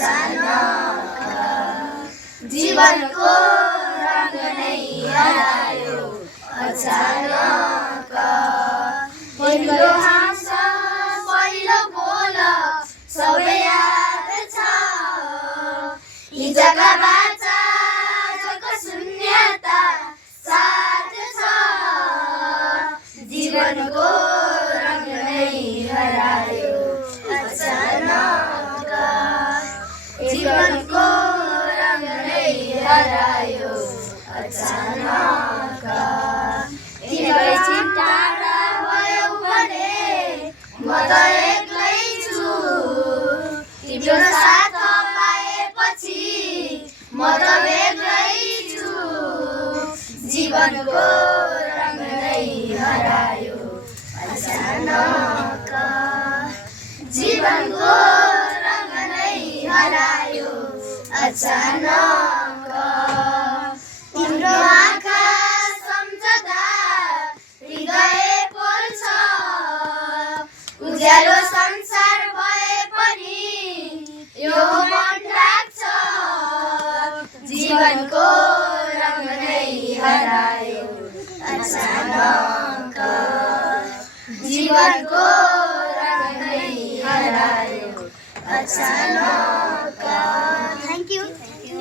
अचानक जीवनको रङ नै हरायो अचानक पहिलो हाँस पहिलो बोल सबै याद छ हिजोका बाचा आजको शून्यता साथ छ जीवनको रङ नै हरायो अचानक जीवनको रङ नै हरायो अचानक तिमी टाढा भयौ भने म त एक्लै छु तिम्रो साथ पाएपछि म त बेग्लै छु जीवनको रङ नै हरायो अचानक जीवनको रङ नै हरायो अचानक तिम्रो आँखा सम्झदा हृदय पोल्छ उज्यालो संसार भए पनि यो मन राख्छ जीवनको रङ नै हरायो अचानक जीवनको रङ नै हरायो अचानक